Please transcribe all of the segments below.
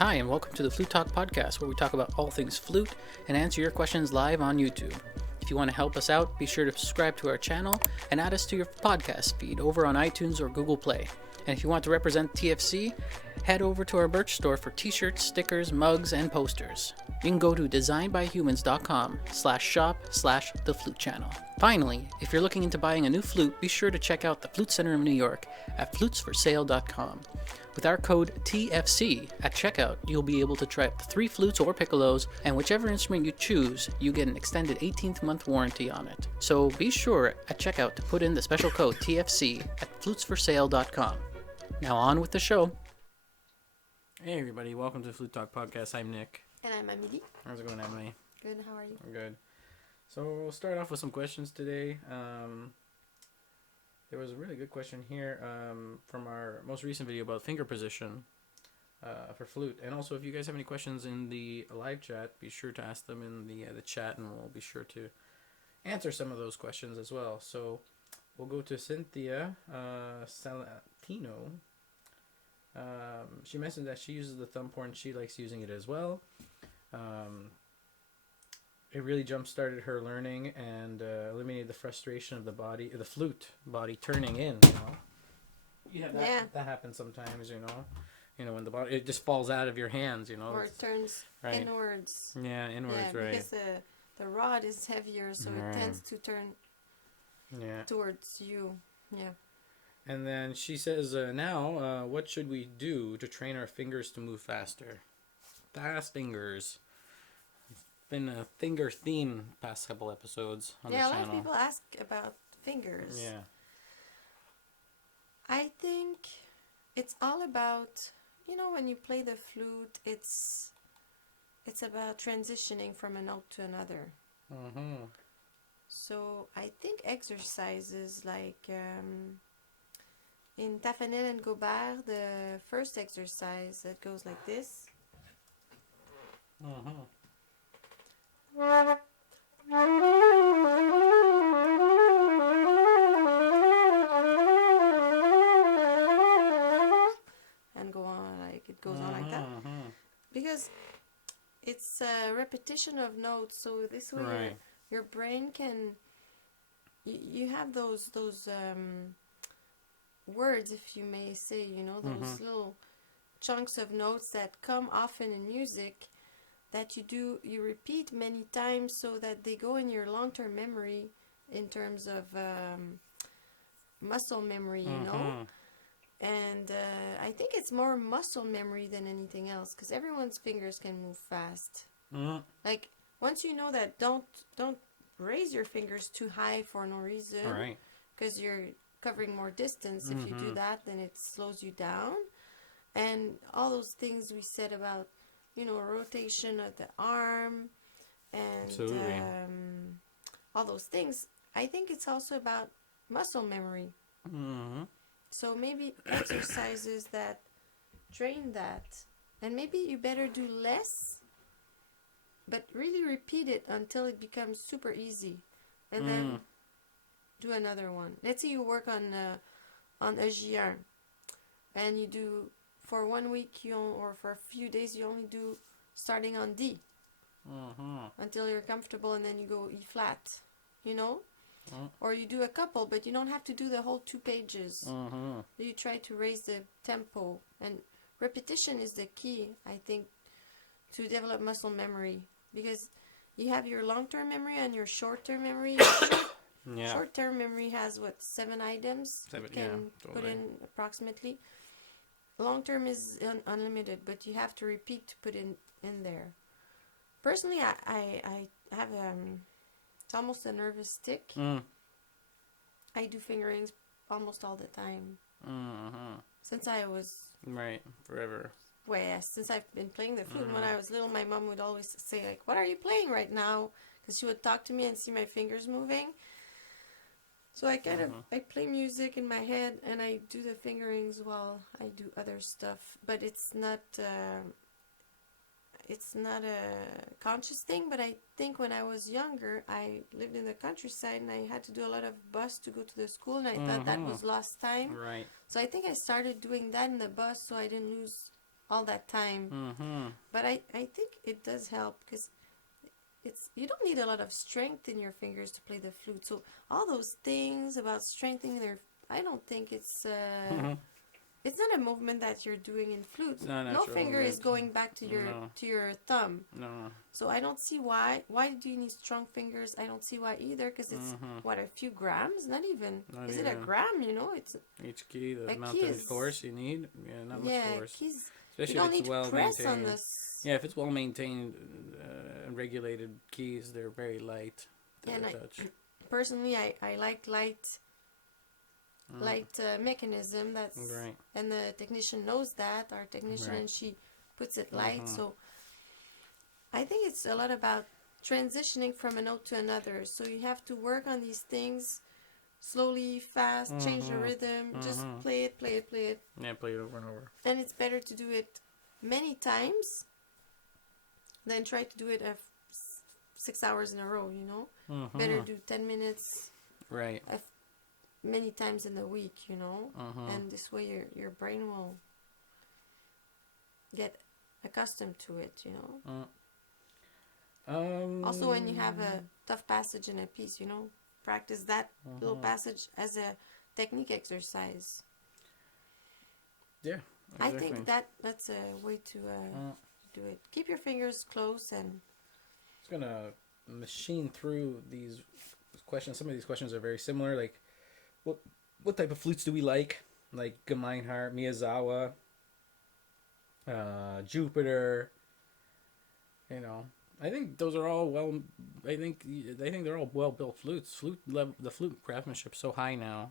Hi, and welcome to the Flute Talk podcast, where we talk about all things flute and answer your questions live on YouTube. If you want to help us out, be sure to subscribe to our channel and add us to your podcast feed over on iTunes or Google Play. And if you want to represent TFC, head over to our merch store for t-shirts, stickers, mugs, and posters. You can go to designbyhumans.com/shop/theflutechannel. Finally, if you're looking into buying a new flute, be sure to check out the Flute Center of New York at flutesforsale.com. With our code TFC at checkout, you'll be able to try up to 3 flutes or piccolos, and whichever instrument you choose, you get an extended 18th month warranty on it. So be sure at checkout to put in the special code TFC at flutesforsale.com. Now on with the show. Hey everybody, welcome to the Flute Talk podcast. I'm Nick. And I'm Amelie. How's it going, Emily? Good, how are you? I'm good. So we'll start off with some questions today. There was a really good question here from our most recent video about finger position for flute. And also, if you guys have any questions in the live chat, be sure to ask them in the chat, and we'll be sure to answer some of those questions as well. So we'll go to Cynthia Salatino. She mentioned that she uses the thumb port and she likes using it as well. It really jump-started her learning and eliminated the frustration of the flute body turning in, you know. You have that happens sometimes, you know. You know, when the body, it just falls out of your hands, you know. Or it turns inwards. Yeah, inwards, right. Because the rod is heavier, so it tends to turn towards you. Yeah. And then she says, now, what should we do to train our fingers to move faster? Fast fingers. Been a finger theme past couple episodes on the channel. Yeah, a lot of people ask about fingers. Yeah. I think it's all about, you know, when you play the flute, it's about transitioning from a note to another. Mm-hmm. So I think exercises like in Tafanel and Gobert, the first exercise that goes like this. Mm-hmm. And go on, like it goes on like that. Because it's a repetition of notes, so this way your brain can, you have those words, if you may say, you know, those little chunks of notes that come often in music that you repeat many times so that they go in your long-term memory in terms of muscle memory, you know. And I think it's more muscle memory than anything else, because everyone's fingers can move fast. Like, once you know that, don't raise your fingers too high for no reason, because you're covering more distance. If you do that, then it slows you down. And all those things we said about, you know, rotation of the arm and all those things. I think it's also about muscle memory. So maybe exercises that train that. And maybe you better do less, but really repeat it until it becomes super easy. And then do another one. Let's say you work on a G1 and you do for 1 week or for a few days you only do starting on D until you're comfortable, and then you go E flat, you know. Or you do a couple, but you don't have to do the whole 2 pages. You try to raise the tempo, and repetition is the key, I think, to develop muscle memory, because you have your long-term memory and your short-term memory. Short-term memory has 7 items you can put in approximately. Long-term is unlimited, but you have to repeat to put in there. Personally, I have it's almost a nervous tick. I do fingerings almost all the time. Since I was... forever. Well, yes, since I've been playing the flute. When I was little, my mom would always say, like, what are you playing right now? Because she would talk to me and see my fingers moving. So I kind of, I play music in my head and I do the fingerings while I do other stuff. But it's not a conscious thing. But I think when I was younger, I lived in the countryside and I had to do a lot of bus to go to the school. And I thought that was lost time. Right. So I think I started doing that in the bus so I didn't lose all that time. But I think it does help because you don't need a lot of strength in your fingers to play the flute. So all those things about strengthening I don't think it's it's not a movement that you're doing in flute. No finger is going back to your thumb. No. So I don't see why do you need strong fingers? I don't see why either, because it's what, a few grams? Not even. Is it a gram? You know, it's each key, the amount of force you need. Yeah, not much force. Keys. Especially you don't if it's need well press maintained. on this. Yeah, if it's well maintained and regulated keys, they're very light to the touch. Personally, I like light mechanism. That's right. And the technician knows that. Our technician, and she puts it light. So I think it's a lot about transitioning from a note to another. So you have to work on these things slowly, fast, change the rhythm, just play it. Yeah, play it over and over. And it's better to do it many times than try to do it 6 hours in a row, you know? Better do 10 minutes. Right. Many times in the week, you know? And this way your brain will get accustomed to it, you know? Also, when you have a tough passage in a piece, you know, practice that little passage as a technique exercise. Yeah, exactly. I think that's a way to do it. Keep your fingers close and... It's going to machine through these questions. Some of these questions are very similar. Like, what type of flutes do we like? Like Gemeinhardt, Miyazawa, Jupiter, you know... I think those are all I think they're all well-built flutes. The flute craftsmanship's so high now.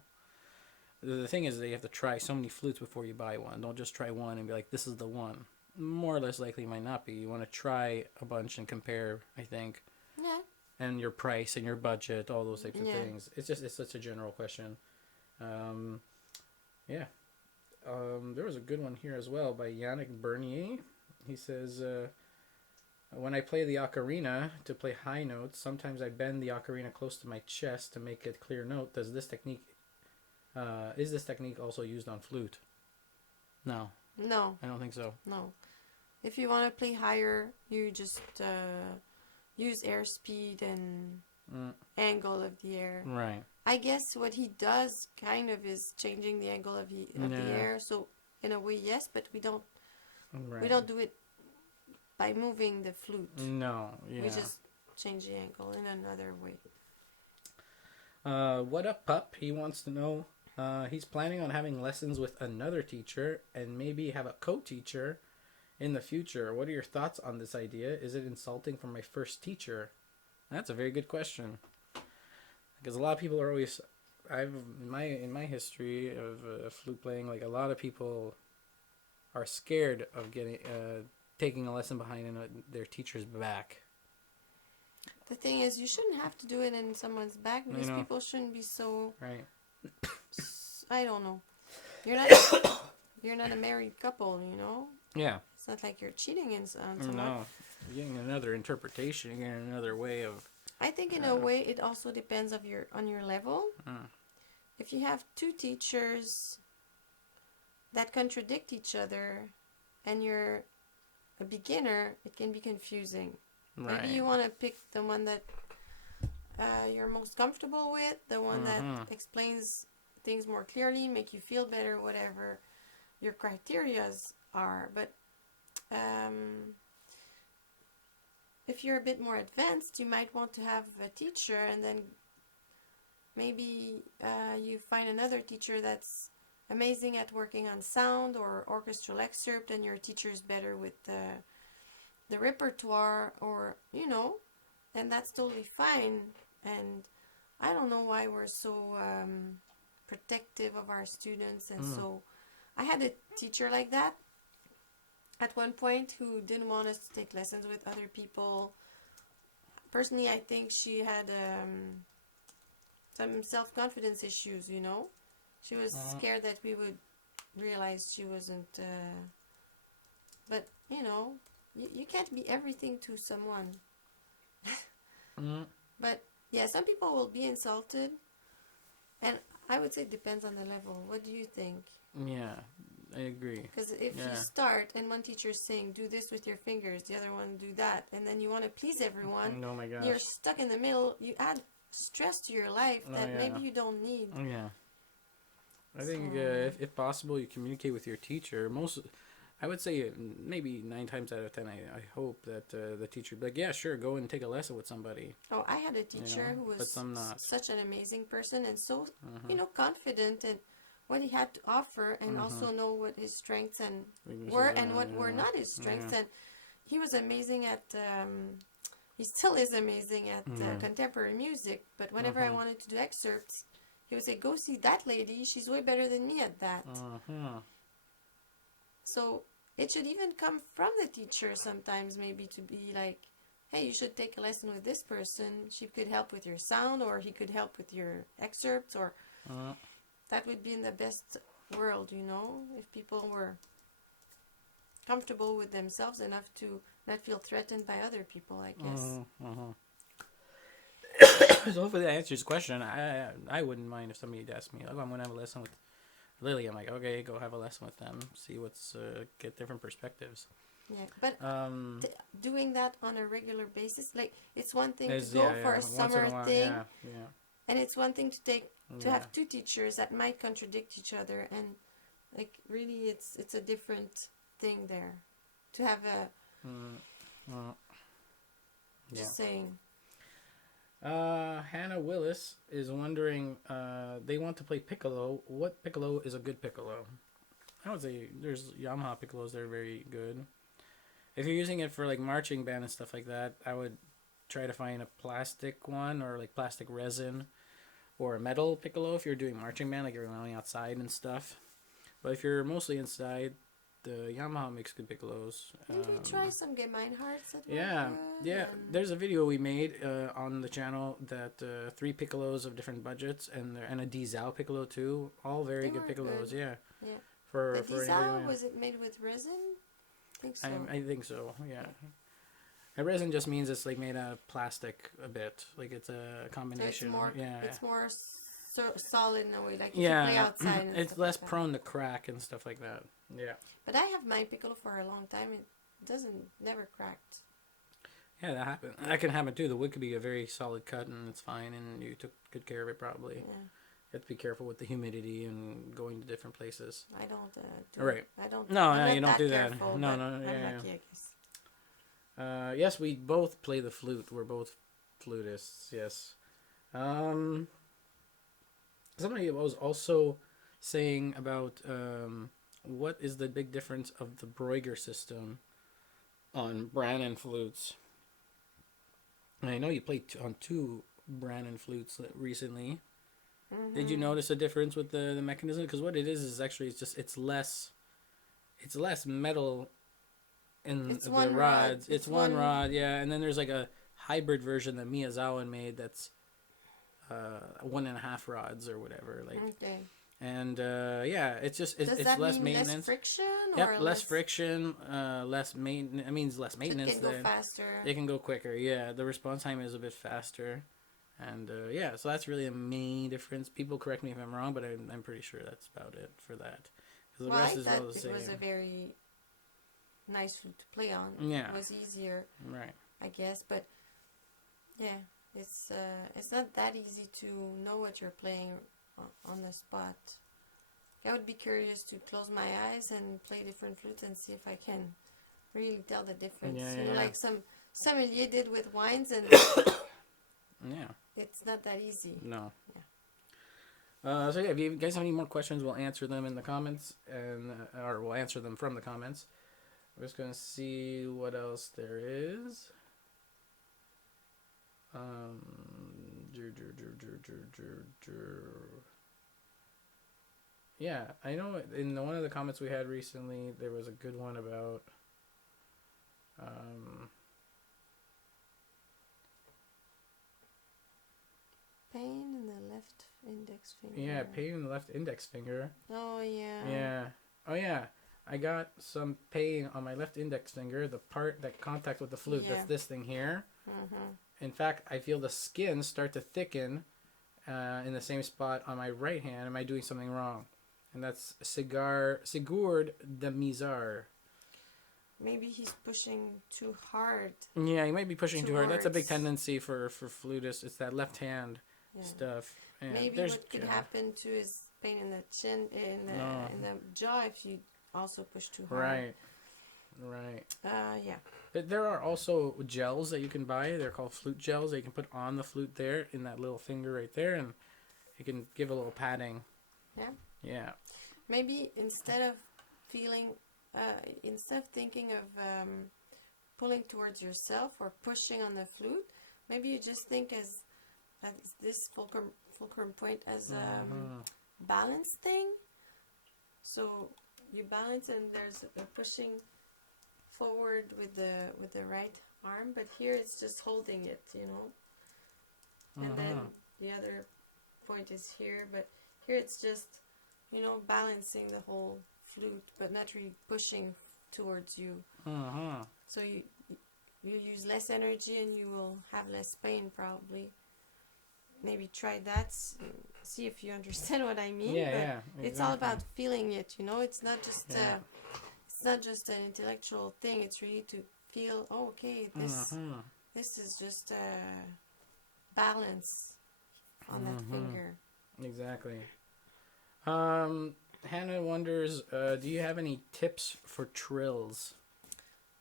The thing is, that you have to try so many flutes before you buy one. Don't just try one and be like, this is the one. More or less likely, it might not be. You want to try a bunch and compare, I think. Yeah. And your price and your budget, all those types of things. It's such a general question. Yeah. There was a good one here as well by Yannick Bernier. He says... when I play the ocarina to play high notes, sometimes I bend the ocarina close to my chest to make it clear note. Is this technique also used on flute? No. No. I don't think so. No. If you want to play higher, you just use airspeed and angle of the air. Right. I guess what he does kind of is changing the angle of the air. So in a way, yes, but we don't do it by moving the flute. No, yeah. We just change the angle in another way. What up, pup? He wants to know, he's planning on having lessons with another teacher and maybe have a co-teacher in the future. What are your thoughts on this idea? Is it insulting for my first teacher? That's a very good question. Because a lot of people are always... in my history of flute playing, like, a lot of people are scared of taking a lesson behind their teacher's back. The thing is, you shouldn't have to do it in someone's back because people shouldn't be so... Right. I don't know. You're not a married couple, you know? Yeah. It's not like you're cheating on someone. No. You're getting another interpretation. You're getting another way of... I think in a way it also depends on your level. If you have two teachers that contradict each other and you're a beginner, it can be confusing. Right. Maybe you want to pick the one that you're most comfortable with, the one that explains things more clearly, make you feel better, whatever your criterias are. But if you're a bit more advanced, you might want to have a teacher, and then maybe you find another teacher that's amazing at working on sound or orchestral excerpt, and your teacher's better with the repertoire, or, you know, and that's totally fine. And I don't know why we're so protective of our students, and so I had a teacher like that at one point who didn't want us to take lessons with other people. Personally, I think she had some self-confidence issues, you know. She was scared that we would realize she wasn't... but, you know, you can't be everything to someone. But, yeah, some people will be insulted. And I would say it depends on the level. What do you think? Yeah. I agree. Because if you start and one teacher's saying, do this with your fingers, the other one do that, and then you want to please everyone, oh my gosh, you're stuck in the middle. You add stress to your life that maybe you don't need. Yeah. I think if possible, you communicate with your teacher. I would say maybe 9 times out of 10, I hope that the teacher would be like, yeah, sure, go and take a lesson with somebody. Oh, I had a teacher who was such an amazing person and so, confident in what he had to offer and also know what his strengths and were and what were not his strengths. And he was amazing at, he still is amazing at contemporary music. But whenever I wanted to do excerpts, he would say, go see that lady. She's way better than me at that. So it should even come from the teacher sometimes, maybe to be like, hey, you should take a lesson with this person. She could help with your sound, or he could help with your excerpts, or that would be in the best world, if people were comfortable with themselves enough to not feel threatened by other people, I guess. So hopefully that answers the question. I wouldn't mind if somebody asked me, I'm going to have a lesson with Lily. I'm like, okay, go have a lesson with them. See get different perspectives. Yeah, but doing that on a regular basis, like, it's one thing to go for a summer thing, and it's one thing to have 2 teachers that might contradict each other, and like really, it's a different thing there. To have just saying. Hannah Willis is wondering, they want to play piccolo. What piccolo is a good piccolo? I would say there's Yamaha piccolos that are very good. If you're using it for like marching band and stuff like that, I would try to find a plastic one or like plastic resin or a metal piccolo if you're doing marching band, like you're going outside and stuff. But if you're mostly inside, the Yamaha makes good piccolos. Maybe try some Gemeinhards. Yeah. There's a video we made on the channel that 3 piccolos of different budgets and a Dizao piccolo too. All very good piccolos. Good. Yeah. The Dizao, was it made with resin? I think so. I think so. Yeah. And resin just means it's like made out of plastic a bit. Like it's a combination. So it's more solid in a way. Like you can play outside. And it's less prone to crack and stuff like that. Yeah. But I have my piccolo for a long time. It never cracked. Yeah, that happened. That can happen too. The wood could be a very solid cut and it's fine, and you took good care of it probably. Yeah. You have to be careful with the humidity and going to different places. I don't. I don't. No, you don't do that. Careful, no. I'm lucky, I guess. Yes, we both play the flute. We're both flutists. Yes. Somebody was also saying about what is the big difference of the Breuger system on Brannan flutes. And I know you played on 2 Brannan flutes recently. Did you notice a difference with the mechanism? Because what it is actually it's less metal in the rods. It's one rod, yeah. And then there's like a hybrid version that Miyazawa made that's 1.5 rods or whatever. Like, okay. And it's just it's less maintenance. Less friction? Yep, less friction, less maintenance. It means less maintenance. It can go faster. It can go quicker. Yeah, the response time is a bit faster, and so that's really a main difference. People correct me if I'm wrong, but I'm pretty sure that's about it for that. Because the rest is all the same. It was a very nice flute to play on. Yeah, it was easier. Right. I guess, but yeah, it's not that easy to know what you're playing on the spot. I would be curious to close my eyes and play different flutes and see if I can really tell the difference. Like some sommelier did with wines, and it's not that easy. No. Yeah. So if you guys have any more questions, we'll answer them in the comments, or we'll answer them from the comments. We're just gonna see what else there is. Yeah, I know in one of the comments we had recently, there was a good one about pain in the left index finger. Yeah, pain in the left index finger. Oh, yeah. Yeah. Oh, yeah. I got some pain on my left index finger, the part that contacts with the flute. Yeah. That's this thing here. In fact, I feel the skin start to thicken in the same spot on my right hand. Am I doing something wrong? And that's Sigurd de Mizar. Maybe he's pushing too hard. Yeah, he might be pushing too hard. That's a big towards- tendency for flutists. It's that left hand stuff. And Maybe what could happen to his pain in the chin, in the jaw, if you also push too hard. Right. Yeah. There are also gels that you can buy. They're called flute gels that you can put on the flute there in that little finger right there, and you can give a little padding. Yeah. Yeah. Maybe instead of thinking of pulling towards yourself or pushing on the flute, maybe you just think as this fulcrum point as a balance thing. So you balance and there's a pushing forward with the right arm, but here it's just holding it, and then the other point is here, but here it's just balancing the whole flute, but not really pushing towards you. So you use less energy and you will have less pain probably. Maybe try that, see if you understand what I mean. Yeah, exactly. It's all about feeling it, it's not just it's not just an intellectual thing. It's really to feel, okay, this is just balance on that finger. Exactly. Hannah wonders, do you have any tips for trills?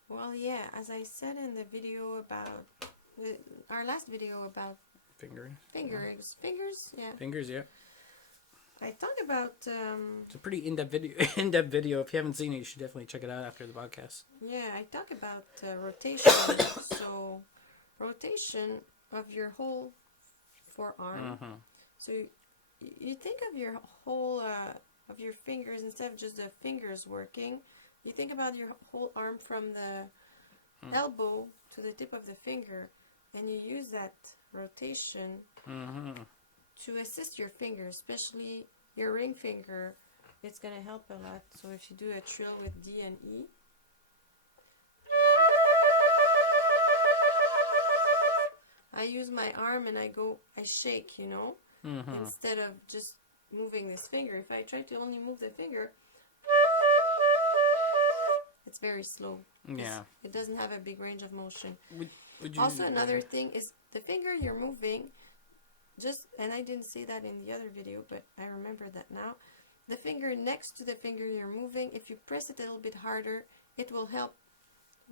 Well, yeah, as I said in the video about our last video about fingers, yeah. Fingers, yeah. I talk about it's a pretty in-depth video. If you haven't seen it, you should definitely check it out after the podcast. Yeah, I talk about rotation. So rotation of your whole forearm. So you think of your whole of your fingers instead of just the fingers working. You think about your whole arm from the elbow to the tip of the finger, and you use that rotation to assist your finger, especially your ring finger. It's going to help a lot. So if you do a trill with D and E, I use my arm and I shake, instead of just moving this finger. If I try to only move the finger, it's very slow. Yeah. It doesn't have a big range of motion. Would you Also, another thing is the finger you're moving, and I didn't say that in the other video, but I remember that now. The finger next to the finger you're moving, if you press it a little bit harder, it will help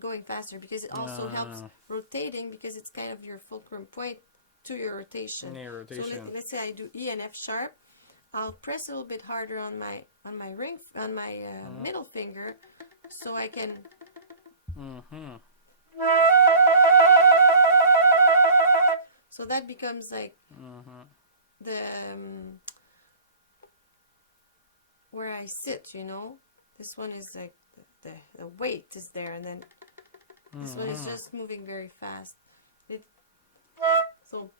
going faster, because it also helps rotating, because it's kind of your fulcrum point to your rotation. Yeah, rotation. So let's say I do E and F sharp. I'll press a little bit harder on my middle finger, so I can. So that becomes like the where I sit, This one is like the weight is there, and then this one is just moving very fast. So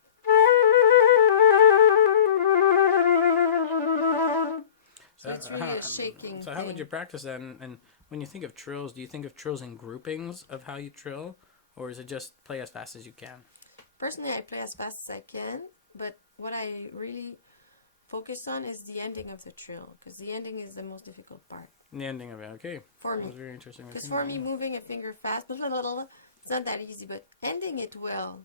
it's really a shaking. So how would you practice that? And when you think of trills, do you think of trills in groupings of how you trill, or is it just play as fast as you can? Personally, I play as fast as I can, but what I really focus on is the ending of the trill, because the ending is the most difficult part. The ending of it, okay. For me. That was very interesting. Because for me, moving a finger fast, it's not that easy, but ending it well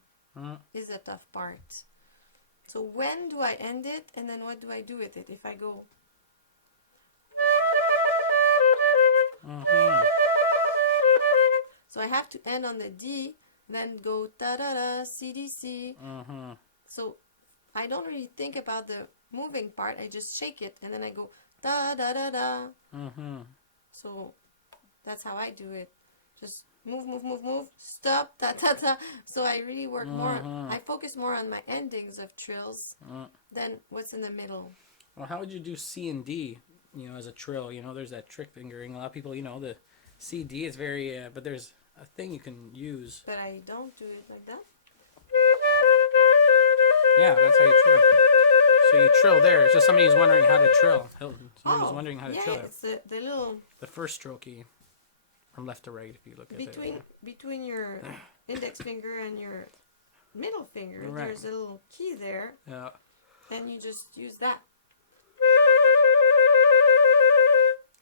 is the tough part. So when do I end it, and then what do I do with it? If I go... So I have to end on the D, then go ta-da-da, C-D-C. So I don't really think about the moving part. I just shake it, and then I go da-da-da-da. So that's how I do it. Just move, stop, ta-ta-ta. So I really work more. I focus more on my endings of trills than what's in the middle. Well, how would you do C and D, as a trill? There's that trick fingering. A lot of people, the C, D is very, but there's a thing you can use. But I don't do it like that. Yeah, that's how you trill. So you trill there. It's just somebody's wondering how to trill. Somebody's wondering how to trill. Yeah, it's the little... The first trill key. From left to right, if you look at it. Between your index finger and your middle finger, there's a little key there. Yeah. And you just use that.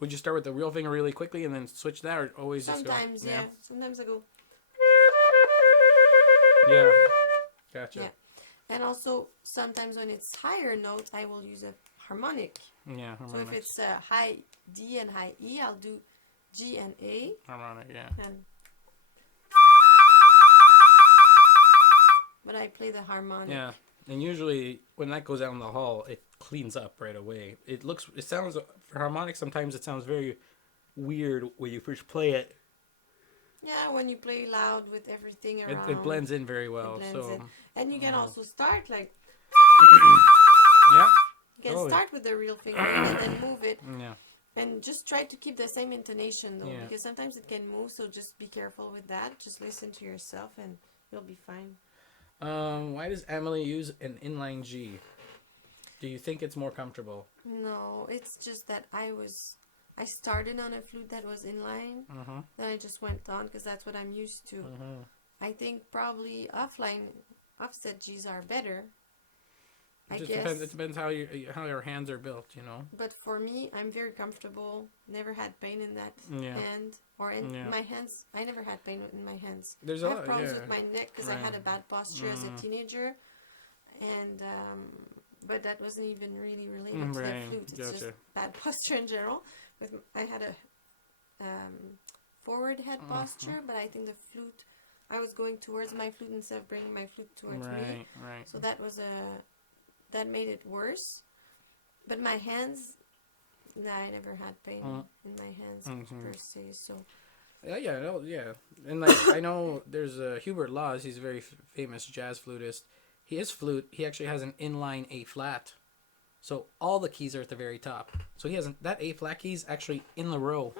Would you start with the real finger really quickly and then switch that, or always sometimes, just go? yeah. Sometimes I go. Yeah. Gotcha. Yeah. And also, sometimes when it's higher notes, I will use a harmonic. Yeah, harmonics. So if it's high D and high E, I'll do G and A. Harmonic, yeah. But I play the harmonic. Yeah, and usually when that goes out in the hall, it cleans up right away. It sounds, for harmonic, sometimes it sounds very weird when you first play it. Yeah, when you play loud with everything around. It blends in very well. And you can also start like... Yeah. You can start with the real finger and then move it. Yeah. And just try to keep the same intonation though, Yeah. because sometimes it can move, so just be careful with that. Just listen to yourself and you'll be fine. Why does Emily use an inline G? Do you think it's more comfortable? No, it's just that I started on a flute that was inline, then I just went on because that's what I'm used to. I think probably offset G's are better. It depends how your hands are built, you know. But for me, I'm very comfortable. Never had pain in that hand or in my hands. I never had pain in my hands. I have problems with my neck because I had a bad posture as a teenager, and but that wasn't even really related to the flute. It's just bad posture in general. I had a forward head posture, but I think the flute, I was going towards my flute instead of bringing my flute towards me. Right. So that made it worse. But my hands, I never had pain in my hands per se. So. Yeah. And like I know there's Hubert Laws. He's a very famous jazz flutist. His flute, he actually has an inline A flat. So all the keys are at the very top. So he has that A flat key's actually in the row.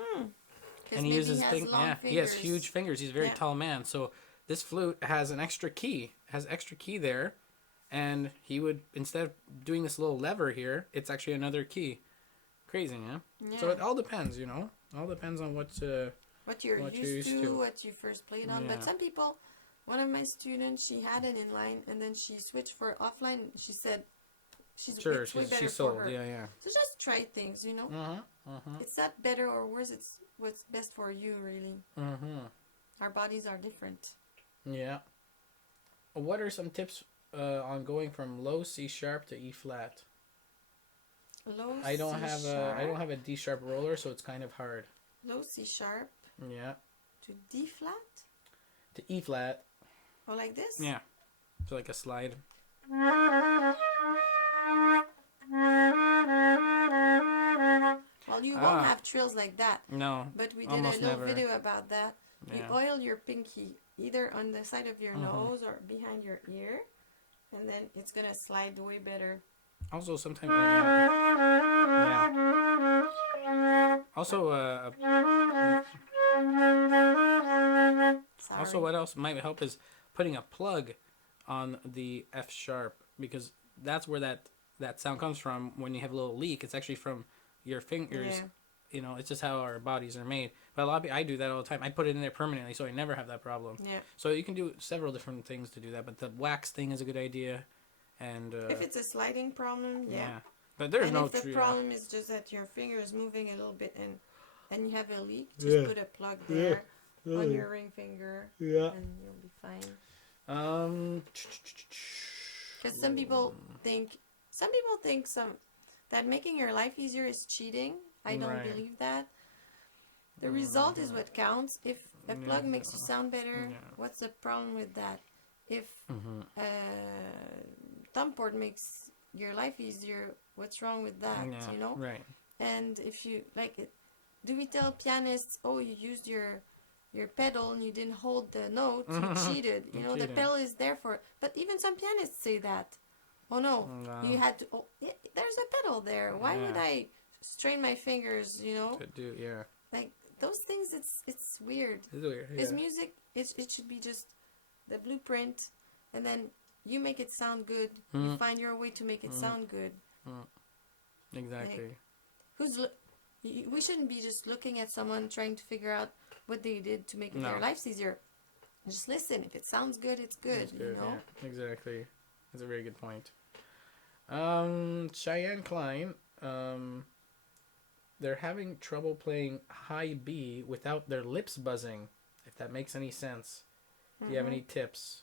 And he uses things. Yeah, he has huge fingers. He's a very tall man. So this flute has an extra key. There, and he would, instead of doing this little lever here, it's actually another key. Crazy, yeah. So it all depends, you know. All depends on what you're used to, what you first played on. But some people, one of my students, she had an inline, and then she switched for offline. She said, it's way better for her. Yeah. So just try things, you know. It's not better or worse. It's what's best for you, really. Our bodies are different. Yeah. What are some tips on going from low C sharp to E flat? I don't have a D sharp roller, so it's kind of hard. Low C sharp. Yeah. To D flat. To E flat. Oh, like this? Yeah. So like a slide. Well, you won't have trills like that. No. But we did a little video about that. Yeah. You oil your pinky either on the side of your nose or behind your ear, and then it's gonna slide way better. Also, sometimes. Also, also, what else might help is putting a plug on the F sharp, because that's where that sound comes from. When you have a little leak, it's actually from your fingers. Yeah. You know, it's just how our bodies are made. But a lot of people, I do that all the time. I put it in there permanently, so I never have that problem. Yeah. So you can do several different things to do that, but the wax thing is a good idea. And if it's a sliding problem, yeah. But there's and no. If the problem is just that your finger is moving a little bit and you have a leak, just put a plug there on your ring finger, and you'll be fine. Because some people think that making your life easier is cheating. I don't believe that. The result is what counts. If a plug makes you sound better, what's the problem with that? If a thumb port makes your life easier, what's wrong with that? You know? Right. And if you do we tell pianists, oh, you used your pedal and you didn't hold the note, you cheated. You know, the pedal is there for it. But even some pianists say that. Oh no, you had to. Oh, yeah, there's a pedal there. Why would I strain my fingers? You know. To do like those things. It's weird. It's weird. Is music? It should be just the blueprint, and then you make it sound good. You find your way to make it sound good. Exactly. We shouldn't be just looking at someone trying to figure out what they did to make their lives easier. Just listen. If it sounds good, it's good. It's good, you know. Yeah, exactly. That's a very good point. Cheyenne Klein. they're having trouble playing high B without their lips buzzing, if that makes any sense. Do you have any tips?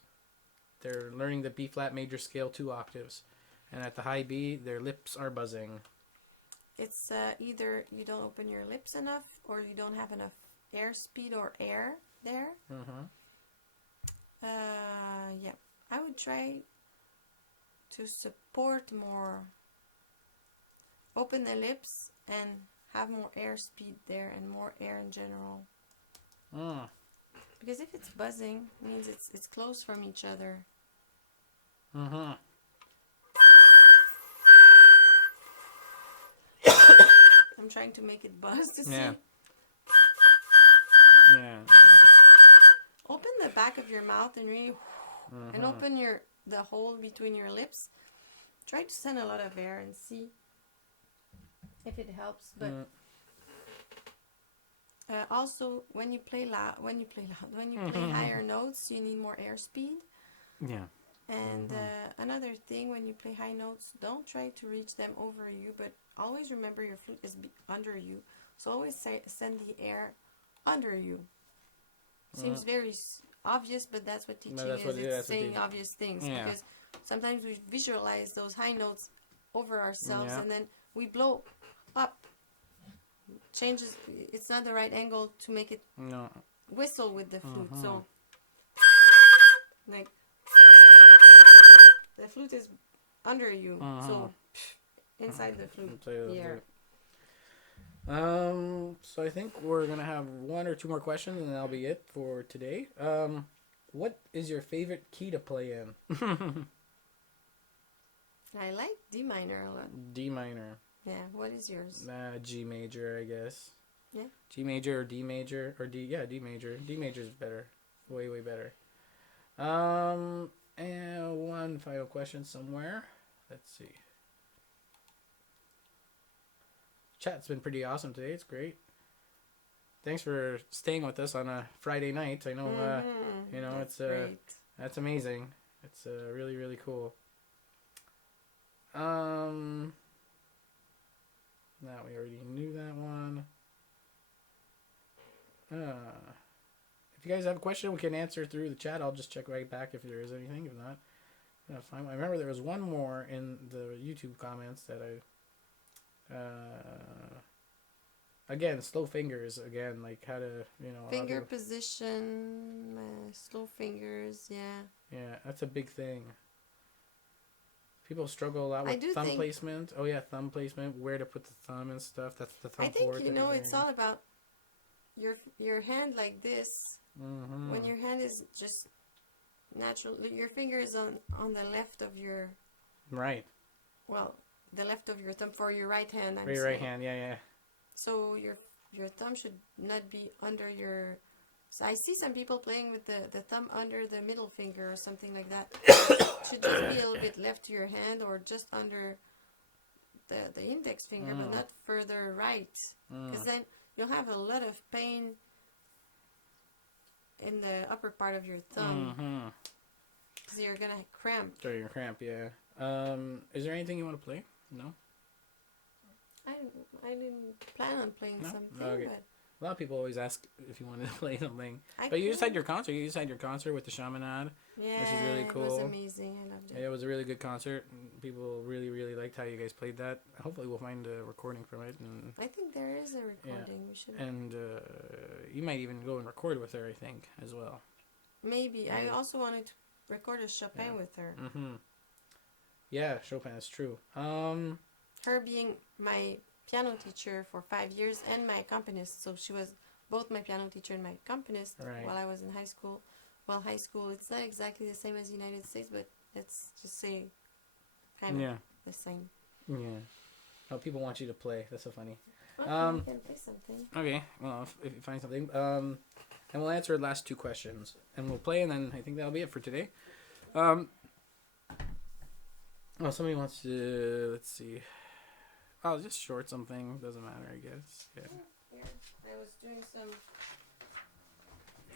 They're learning the B flat major scale 2 octaves, and at the high B, their lips are buzzing. It's either you don't open your lips enough, or you don't have enough air speed or air there. Yeah, I would try to support more. Open the lips and have more air speed there and more air in general. Because if it's buzzing, it means it's close from each other. I'm trying to make it buzz to see. Yeah. Open the back of your mouth and really, and open the hole between your lips. Try to send a lot of air and see if it helps. But also, when you play higher notes, you need more air speed. Yeah. And another thing, when you play high notes, don't try to reach them over you, but always remember your flute is under you. So always send the air under you. Seems very obvious, but that's what teaching is. It's saying obvious things. Yeah. Because sometimes we visualize those high notes over ourselves, and then we blow up. Changes. It's not the right angle to make it whistle with the flute. So, like, the flute is under you. So, inside the flute. So I think we're gonna have 1 or 2 more questions, and that'll be it for today. What is your favorite key to play in? I like D minor a lot. D minor. Yeah. What is yours? G major, I guess. Yeah. G major or D major or D. Yeah, D major. D major is better. Way better. And 1 final question somewhere. Let's see. Chat's been pretty awesome today. It's great. Thanks for staying with us on a Friday night. I know, that's amazing. It's really, really cool. Now we already knew that one. If you guys have a question we can answer through the chat, I'll just check right back if there is anything. If not, fine. I remember there was one more in the YouTube comments that again, slow fingers again, like how to, finger position, slow fingers, yeah, that's a big thing. People struggle a lot with thumb placement. Oh yeah, thumb placement, where to put the thumb and stuff. That's the thumb. I think it's all about your hand like this. When your hand is just natural, your finger is on the left of your the left of your thumb for your right hand. For your right hand, yeah. So your thumb should not be under your. So I see some people playing with the thumb under the middle finger or something like that. Should just be a little bit left to your hand or just under the index finger, but not further right. Because then you'll have a lot of pain in the upper part of your thumb. Because you're going to cramp. So you're cramp, yeah. Is there anything you want to play? No? I didn't plan on playing something, okay. But... A lot of people always ask if you wanted to play something. But you just had your concert. You just had your concert with the Shamanad. Yeah, which is really cool. It was amazing. I loved it. Yeah, it was a really good concert. People really, really liked how you guys played that. Hopefully we'll find a recording from it. And I think there is a recording. We should. And you might even go and record with her, I think, as well. Maybe. I also wanted to record a Chopin with her. Yeah, Chopin is true. Her being my piano teacher for 5 years and my accompanist, so she was both my piano teacher and my accompanist while I was in high school. Well, high school, it's not exactly the same as the United States, but let's just say kind of the same. Yeah. Oh, people want you to play. That's so funny. Okay, I can play something. Okay, well, if you find something. And we'll answer the last 2 questions. And we'll play, and then I think that'll be it for today. Well, somebody wants to, let's see. I'll just short something. Doesn't matter, I guess. Yeah. Here, I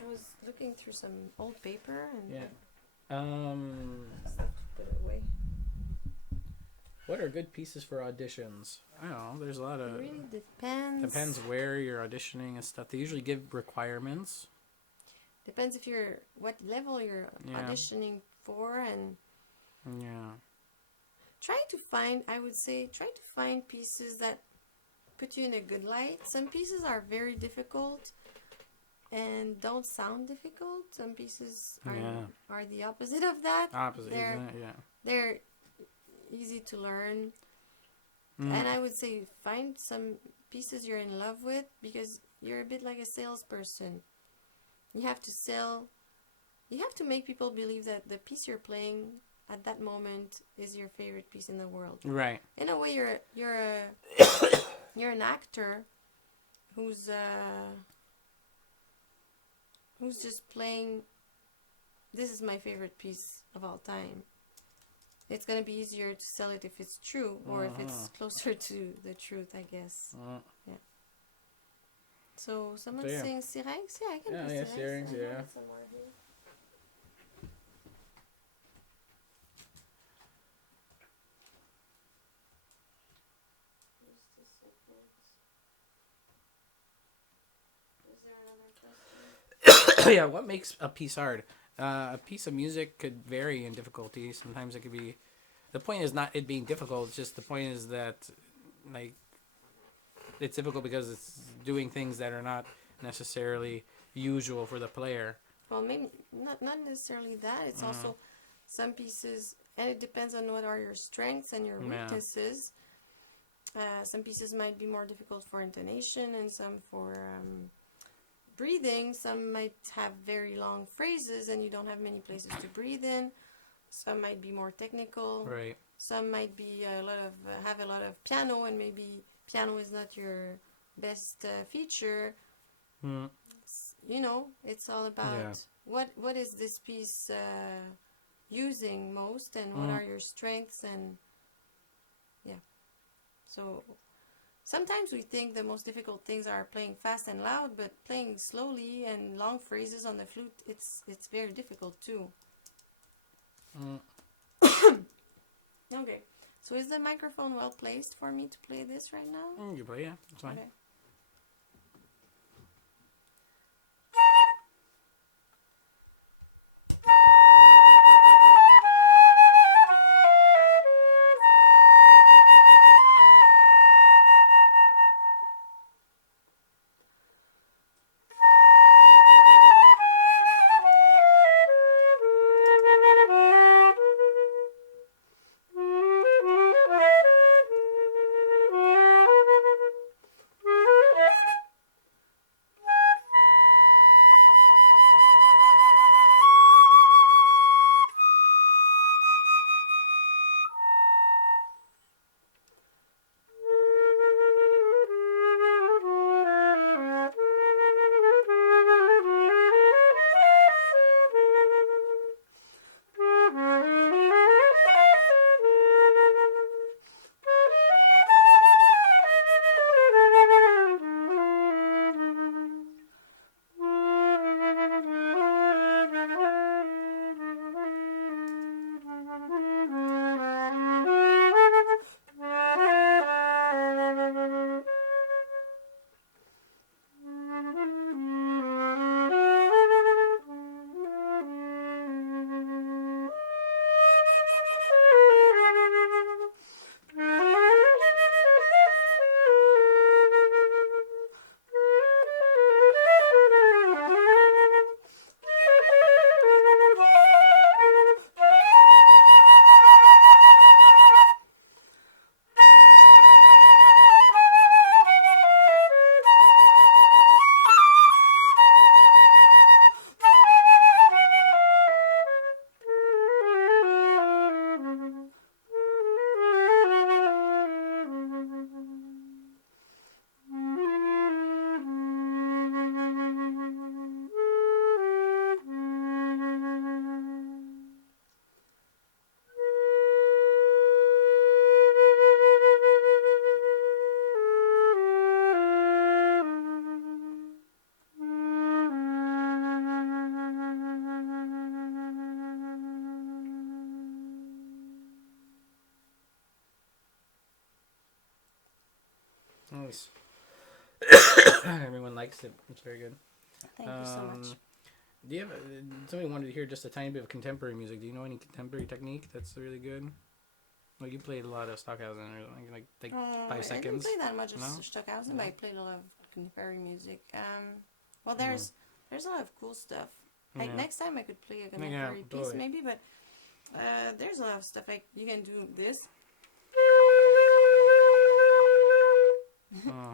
was looking through some old paper and stuff to put it away. What are good pieces for auditions? I don't know. There's a lot of... It really depends. Depends where you're auditioning and stuff. They usually give requirements. Depends if you're... What level you're auditioning for, and... Yeah. I would say, try to find pieces that put you in a good light. Some pieces are very difficult and don't sound difficult. Some pieces are the opposite of that. They're easy to learn. And I would say find some pieces you're in love with, because you're a bit like a salesperson. You have to sell. You have to make people believe that the piece you're playing at that moment is your favorite piece in the world. Right. In a way, you're an actor who's just playing. This is my favorite piece of all time. It's gonna be easier to sell it if it's true, or if it's closer to the truth, I guess. Yeah. So someone's saying Syrinx? Yeah, I can do Syrinx. Syrinx, yeah. Yeah, what makes a piece hard? A piece of music could vary in difficulty. Sometimes it could be... The point is not it being difficult. It's just the point is that, like, it's difficult because it's doing things that are not necessarily usual for the player. Well, maybe not necessarily that. It's also some pieces, and it depends on what are your strengths and your weaknesses. Some pieces might be more difficult for intonation, and some for breathing. Some might have very long phrases, and you don't have many places to breathe in. Some might be more technical. Right. Some might be have a lot of piano, and maybe piano is not your best feature. You know, it's all about what is this piece using most, and what are your strengths, and so sometimes we think the most difficult things are playing fast and loud, but playing slowly and long phrases on the flute, it's very difficult too. Okay, so is the microphone well placed for me to play this right now? You play, yeah, that's fine. Okay. Nice. Everyone likes it. It's very good. Thank you so much. Do you have somebody wanted to hear just a tiny bit of contemporary music? Do you know any contemporary technique that's really good? Well, you played a lot of Stockhausen, or like 5 seconds. I didn't play that much of No? Stockhausen, but I played a lot of contemporary music. Well, there's a lot of cool stuff. Like next time I could play a contemporary piece maybe, but there's a lot of stuff. Like you can do this.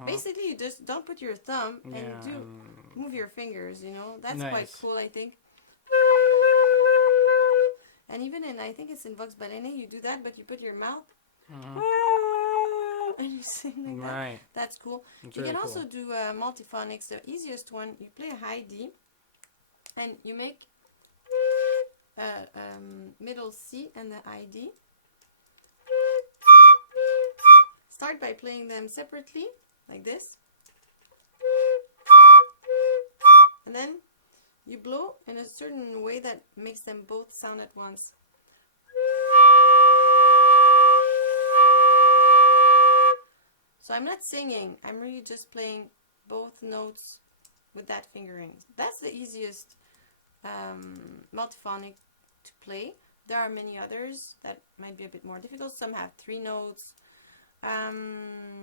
Basically, you just don't put your thumb and move your fingers. You know, that's quite cool. I think. And even I think it's in Vox Balene, you do that, but you put your mouth and you sing like that. Right. That's cool. It's you really can also do multiphonics. The easiest one, you play a high D, and you make middle C and the high D. Start by playing them separately, like this. And then you blow in a certain way that makes them both sound at once. So I'm not singing, I'm really just playing both notes with that fingering. That's the easiest multiphonic to play. There are many others that might be a bit more difficult. Some have 3 notes.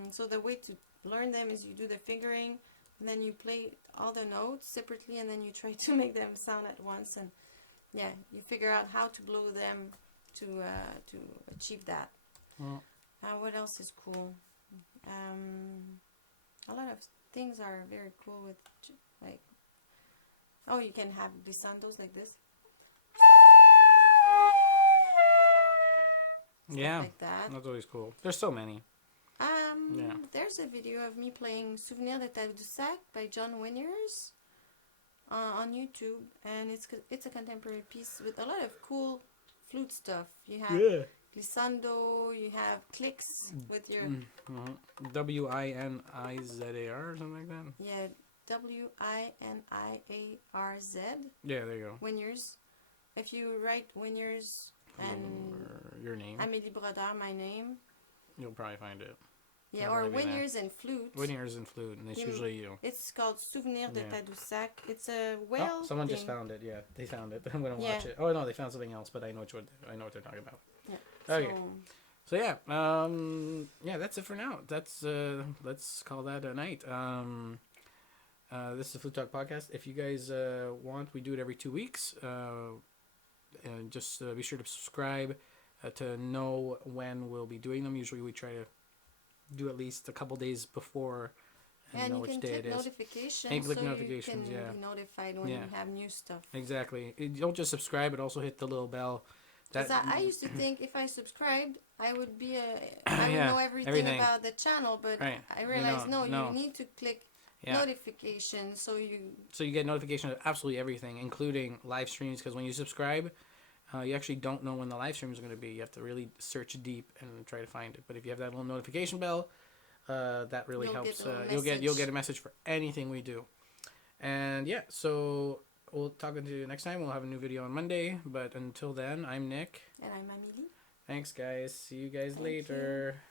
So the way to learn them is you do the fingering, and then you play all the notes separately, and then you try to make them sound at once, and yeah, you figure out how to blow them to achieve that. What else is cool? A lot of things are very cool with, like, oh, you can have glissandos like this. Yeah, like that. That's always cool. There's so many. There's a video of me playing Souvenir de Tadoussac by John Wyniers on YouTube, and it's a contemporary piece with a lot of cool flute stuff. You have glissando, you have clicks with your Winizar or something like that. Yeah, Winiarz. Yeah, there you go. Wyniers. If you write Wyniers and your name, Amélie Brodeur, my name, you'll probably find it. Yeah, or Wyniers and Flute. Wyniers and Flute, and it's usually you. It's called Souvenir de Tadoussac. It's a whale. Someone just found it. Yeah, they found it. I'm gonna watch it. Oh no, they found something else, but I know what they're talking about. Yeah. Okay. So yeah, that's it for now. That's let's call that a night. This is the Flute Talk podcast. If you guys want, we do it every 2 weeks. And just be sure to subscribe to know when we'll be doing them. Usually we try to do at least a couple days before and know which day it is. Notifications, and click so notifications, you can be notified when you have new stuff. Exactly. Don't just subscribe, but also hit the little bell. I used to think if I subscribed, I would be I would know everything about the channel, but I realized you need to click notifications so you get notification of absolutely everything, including live streams. Because when you subscribe, you actually don't know when the live stream is going to be. You have to really search deep and try to find it. But if you have that little notification bell, that really helps. You'll get a message for anything we do. And yeah, so we'll talk to you next time. We'll have a new video on Monday. But until then, I'm Nick. And I'm Amélie. Thanks, guys. See you guys later. You.